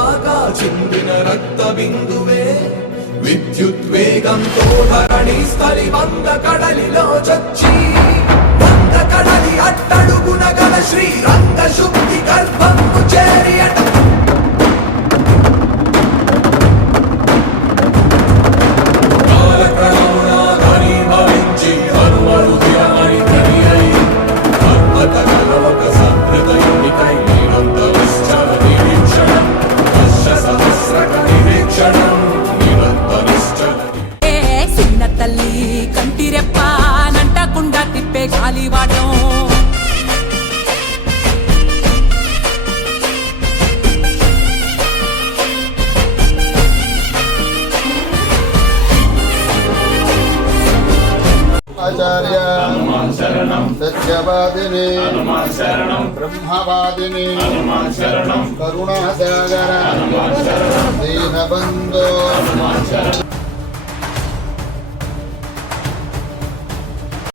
దాకా చిందిన రక్త బిందువే విద్యుద్వేగంతో ధరణి స్థలి వంద కడలిలో చచ్చి खाली बाटो। आचार्य सत्यवादिनी ब्रह्मवादिनी करुणासागर दीनबन्धो।